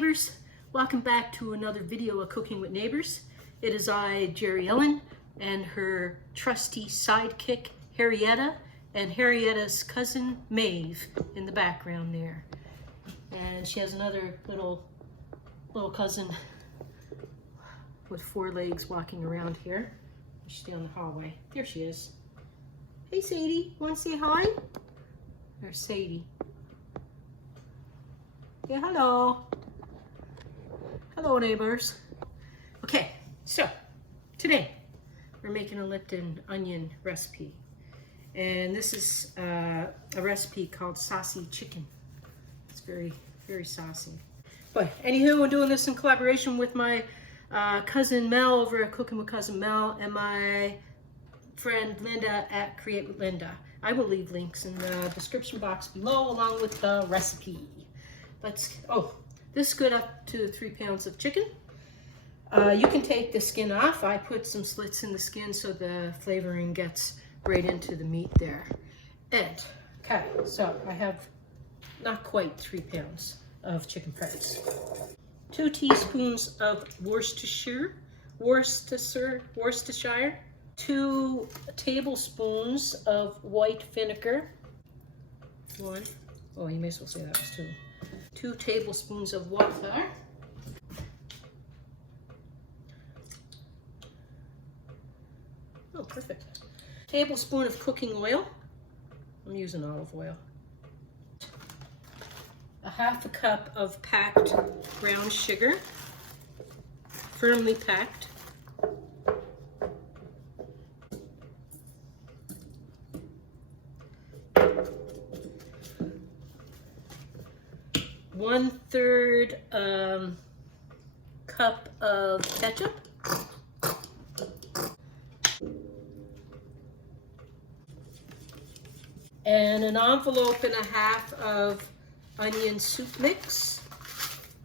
neighbors, welcome back to another video of Cooking with Neighbors. It is I, Jerri-ellen, and her trusty sidekick, Harrietta, and Harrietta's cousin, Maeve, in the background there. And she has another little cousin with 4 legs walking around here. She's down the hallway. There she is. Hey Sadie, want to say hi? There's Sadie. Yeah, hello. Hello neighbors. Okay, so today we're making a Lipton onion recipe. And this is a recipe called saucy chicken. It's very, very saucy. But anywho, I'm doing this in collaboration with my cousin Mel over at Cooking with Cousin Mel and my friend Linda at Create with Linda. I will leave links in the description box below along with the recipe. This is good up to 3 pounds of chicken. You can take the skin off. I put some slits in the skin so the flavoring gets right into the meat there. And, okay, so I have not quite 3 pounds of chicken parts. 2 teaspoons of Worcestershire, 2 tablespoons of white vinegar, you may as well say that was 2. 2 tablespoons of water, perfect. Tablespoon of cooking oil, I'm using olive oil. A 1/2 cup of packed brown sugar, firmly packed. One-third cup of ketchup. And an envelope and a half of onion soup mix.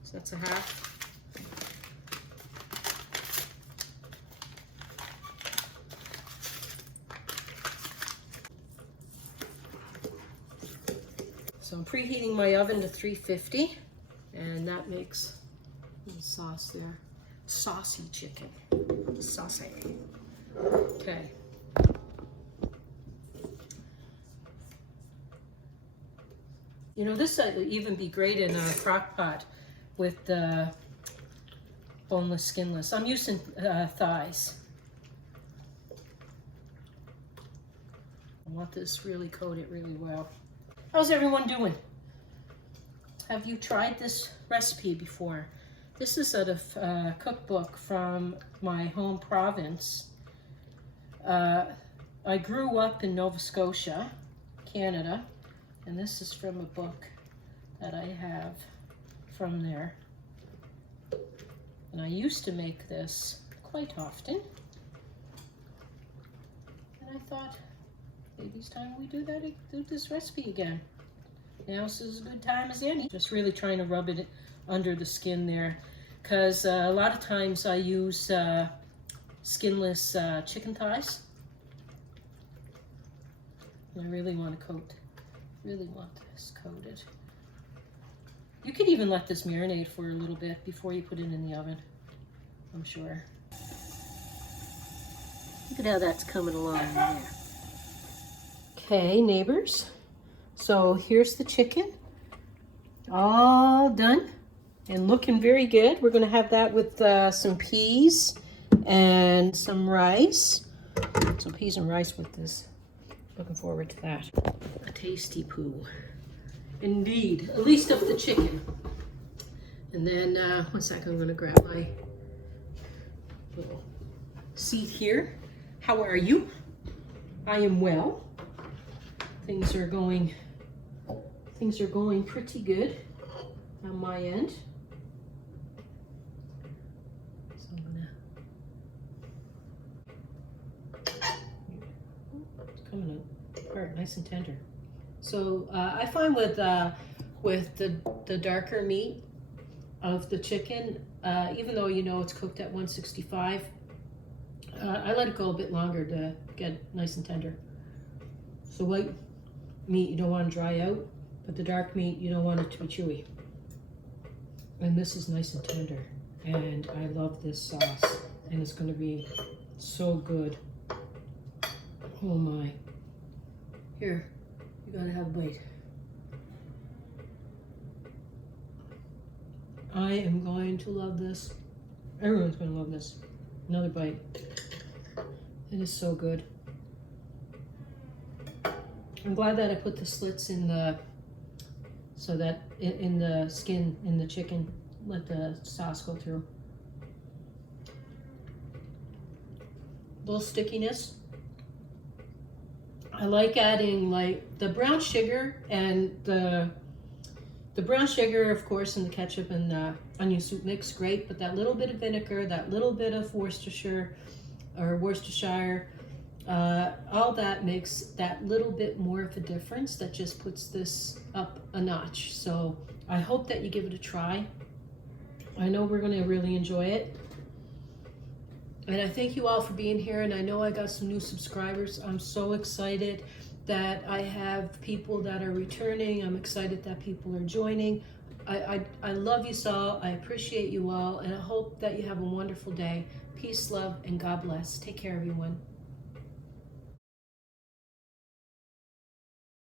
So that's a half. So I'm preheating my oven to 350, and that makes the sauce there. Saucy chicken. Saucy. Okay. You know, this would even be great in a crock pot with the boneless, skinless. I'm using thighs. I want this really coated really well. How's everyone doing? Have you tried this recipe before? This is out of a cookbook from my home province. I grew up in Nova Scotia, Canada. And this is from a book that I have from there. And I used to make this quite often. And I thought, maybe it's time we do this recipe again. Now this is a good time as any. Just really trying to rub it under the skin there. Because a lot of times I use skinless chicken thighs. And I really want to really want this coated. You could even let this marinate for a little bit before you put it in the oven, I'm sure. Look at how that's coming along there. Okay, neighbors. So here's the chicken, all done and looking very good. We're gonna have that with some peas and some rice. Some peas and rice with this. Looking forward to that. A tasty poo. Indeed, at least of the chicken. And then, one second, I'm gonna grab my little seat here. How are you? I am well. Things are going pretty good on my end. So I'm gonna, it's coming out hard, nice and tender. So I find with the darker meat of the chicken, even though you know it's cooked at 165, I let it go a bit longer to get nice and tender. So white meat you don't want to dry out, but the dark meat you don't want it to be chewy. And this is nice and tender. And I love this sauce. And it's going to be so good. Oh my. Here, you gotta have a bite. I am going to love this. Everyone's gonna love this. Another bite. It is so good. I'm glad that I put the slits in the, so that in the skin, in the chicken, let the sauce go through. A little stickiness. I like adding like the brown sugar and the brown sugar, of course, and the ketchup and the onion soup mix, great, but that little bit of vinegar, that little bit of Worcestershire, all that makes that little bit more of a difference that just puts this up a notch. So I hope that you give it a try. I know we're going to really enjoy it. And I thank you all for being here, and I know I got some new subscribers. I'm so excited that I have people that are returning. I'm excited that people are joining. I love you all. I appreciate you all, and I hope that you have a wonderful day. Peace, love, and God bless. Take care, everyone.